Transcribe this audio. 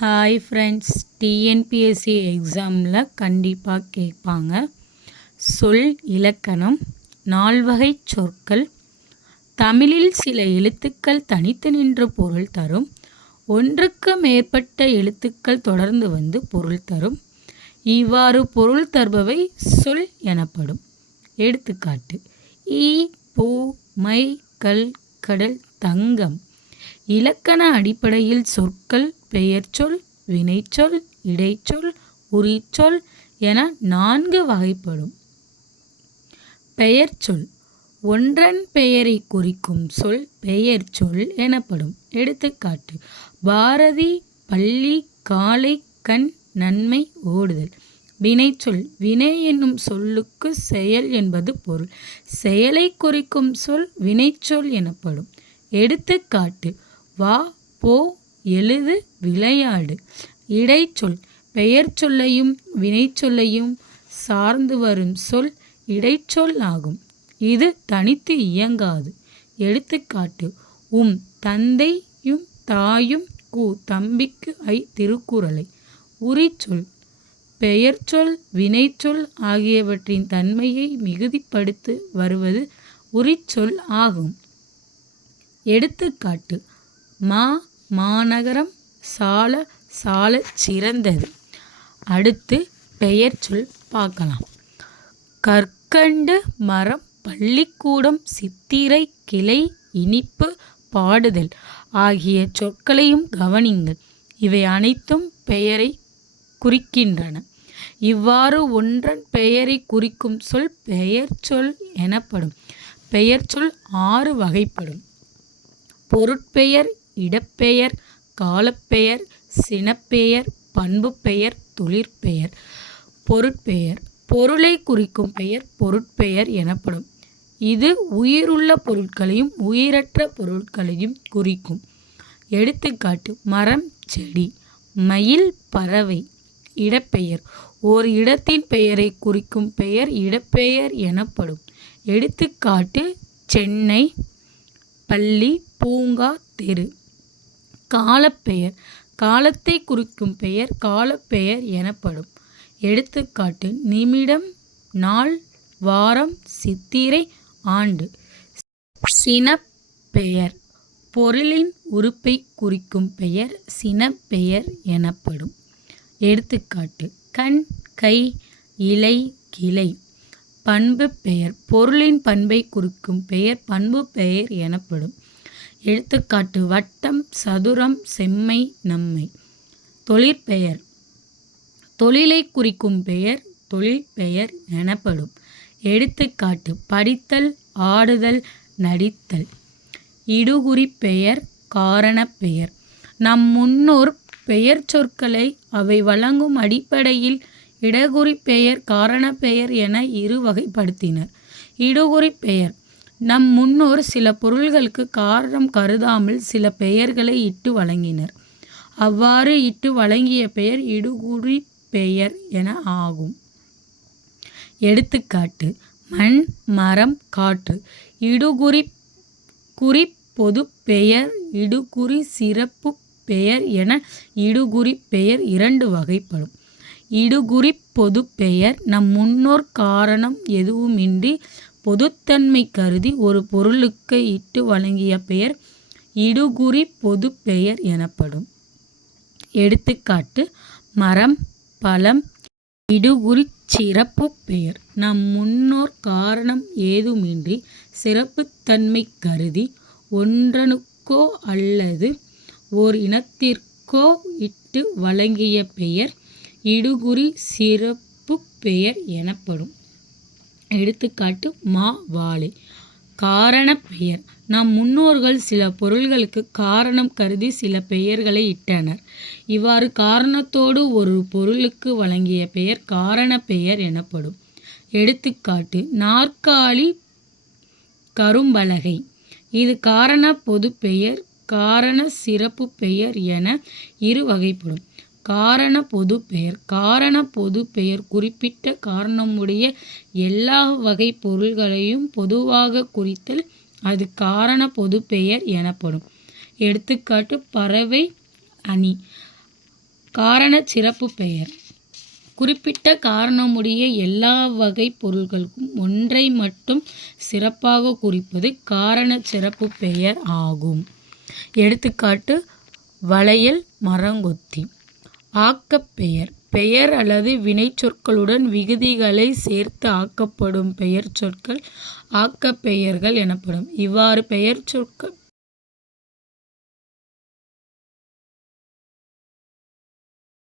Hi friends, TNPSC எக்ஸாமில் கண்டிப்பாக கேட்பாங்க. சொல் இலக்கணம், நால்வகை சொற்கள், தமிழில் சில எழுத்துக்கள் தனித்து நின்று பொருள் தரும், ஒன்றுக்கு மேற்பட்ட எழுத்துக்கள் தொடர்ந்து வந்து பொருள் தரும். இவ்வாறு பொருள் தருபவை சொல் எனப்படும். எடுத்துக்காட்டு: ஈ, பூ, மை, கல், கடல், தங்கம். இலக்கண அடிப்படையில் சொற்கள் பெயர்ச்சொல், வினைச்சொல், இடைச்சொல், உரிச்சொல் என 4 வகைப்படும். பெயர்ச்சொல்: ஒன்றன் பெயரை குறிக்கும் சொல் பெயர்ச்சொல் எனப்படும். எடுத்துக்காட்டு: பாரதி, பள்ளி, காலை, கண், நன்மை, ஓடுதல். வினைச்சொல்: வினை என்னும் சொல்லுக்கு செயல் என்பது பொருள். செயலை குறிக்கும் சொல் வினைச்சொல் எனப்படும். எடுத்துக்காட்டு: வா, போ, எழுது, விளையாடு. இடைச்சொல்: பெயர்ச்சொல்லையும் வினைச்சொல்லையும் சார்ந்து வரும் சொல் இடைச்சொல் ஆகும். இது தனித்து இயங்காது. எடுத்துக்காட்டு: உம் தந்தையும் தாயும் கு தம்பிக்கு ஐ திருக்குறளை. உரிச்சொல்: பெயர்ச்சொல், வினைச்சொல் ஆகியவற்றின் தன்மையை மிகுதிப்படுத்தி வருவது உரிச்சொல் ஆகும். எடுத்துக்காட்டு: மா, மாநகரம், சால, சாலச் சிறந்தது. அடுத்து பெயர்ச்சொல் பார்க்கலாம். கற்கண்டு, மரம், பள்ளிக்கூடம், சித்திரை, கிளை, இனிப்பு, பாடுதல் ஆகிய சொற்களையும் கவனிங்கள். இவை அனைத்தும் பெயரை குறிக்கின்றன. இவ்வாறு ஒன்றன் பெயரை குறிக்கும் சொல் பெயர்ச்சொல் எனப்படும். பெயர்ச்சொல் 6 வகைப்படும். பொருட்பெயர், இடப்பெயர், காலப்பெயர், சினப்பெயர், பண்புப்பெயர், தொழிற்பெயர். பொருட்பெயர்: பொருளை குறிக்கும் பெயர் பொருட்பெயர் எனப்படும். இது உயிருள்ள பொருட்களையும் உயிரற்ற பொருட்களையும் குறிக்கும். எடுத்துக்காட்டு: மரம், செடி, மயில், பறவை. இடப்பெயர்: ஓர் இடத்தின் பெயரை குறிக்கும் பெயர் இடப்பெயர் எனப்படும். எடுத்துக்காட்டு: சென்னை, பள்ளி, பூங்கா, தெரு. காலப்பெயர்: காலத்தை குறிக்கும் பெயர் காலப்பெயர் எனப்படும். எடுத்துக்காட்டு: நிமிடம், நாள், வாரம், சித்திரை, ஆண்டு. சினப்பெயர்: பொருளின் உறுப்பை குறிக்கும் பெயர் சினப்பெயர் எனப்படும். எடுத்துக்காட்டு: கண், கை, இலை, கிளை. பண்புப்பெயர்: பொருளின் பண்பை குறிக்கும் பெயர் பண்புப்பெயர் எனப்படும். எடுத்துக்காட்டு: வட்டம், சதுரம், செம்மை, நம்மை. தொழிற்பெயர்: தொழிலை குறிக்கும் பெயர் தொழிற்பெயர் எனப்படும். எடுத்துக்காட்டு: படித்தல், ஆடுதல், நடித்தல். இடுகுறிப்பெயர், காரணப்பெயர்: நம் முன்னோர் பெயர் சொற்களை அவை வழங்கும் அடிப்படையில் இடகுறிப்பெயர், காரணப்பெயர் என 2 வகைப்படுத்தினர். இடுகுறிப்பெயர்: நம் முன்னோர் சில பொருள்களுக்கு காரணம் கருதாமல் சில பெயர்களை இட்டு வழங்கினர். அவ்வாறு இட்டு வழங்கிய பெயர் இடுகுறிப்பெயர் என ஆகும். எடுத்துக்காட்டு: மண், மரம், காற்று. இடுகுறி பொதுப் பெயர், இடுகுறி சிறப்பு பெயர் என இடுகுறிப்பெயர் 2 வகைப்படும். இடுகுறி பொதுப் பெயர்: நம் முன்னோர் காரணம் எதுவுமின்றி பொதுத்தன்மை கருதி ஒரு பொருளுக்கு இட்டு வழங்கிய பெயர் இடுகுறி பொதுப் பெயர் எனப்படும். எடுத்துக்காட்டு: மரம், பழம். இடுகுறி சிறப்பு பெயர்: நம் முன்னோர் காரணம் ஏதுமின்றி சிறப்புத்தன்மை கருதி ஒன்றனுக்கோ அல்லது ஓர் இனத்திற்கோ இட்டு வழங்கிய பெயர் இடுகுறி சிறப்பு பெயர் எனப்படும். எடுத்துக்காட்டு: மா, வாழை. காரணப்பெயர்: நம் முன்னோர்கள் சில பொருள்களுக்கு காரணம் கருதி சில பெயர்களை இட்டனர். இவ்வாறு காரணத்தோடு ஒரு பொருளுக்கு வழங்கிய பெயர் காரணப்பெயர் எனப்படும். எடுத்துக்காட்டு: நாற்காலி, கரும்பலகை. இது காரண பொதுப்பெயர், காரண சிறப்பு பெயர் என 2 வகைப்படும். காரண பொதுப்பெயர்: காரண பொதுப்பெயர் குறிப்பிட்ட காரணமுடைய எல்லா வகை பொருள்களையும் பொதுவாக குறித்தல். அது காரண பொதுப்பெயர் எனப்படும். எடுத்துக்காட்டு: பறவை, அணி. காரணச் சிறப்பு பெயர் குறிப்பிட்ட காரணமுடைய எல்லா வகை பொருள்களுக்கும் ஒன்றை மட்டும் சிறப்பாக குறிப்பது காரணச் சிறப்பு பெயர் ஆகும். எடுத்துக்காட்டு வளையல், மரங்கொத்தி. ஆக்கப்பெயர் பெயர் அல்லது வினைச்சொற்களுடன் விகுதிகளை சேர்த்து ஆக்கப்படும் பெயர் சொற்கள் ஆக்கப்பெயர்கள் எனப்படும். இவ்வாறு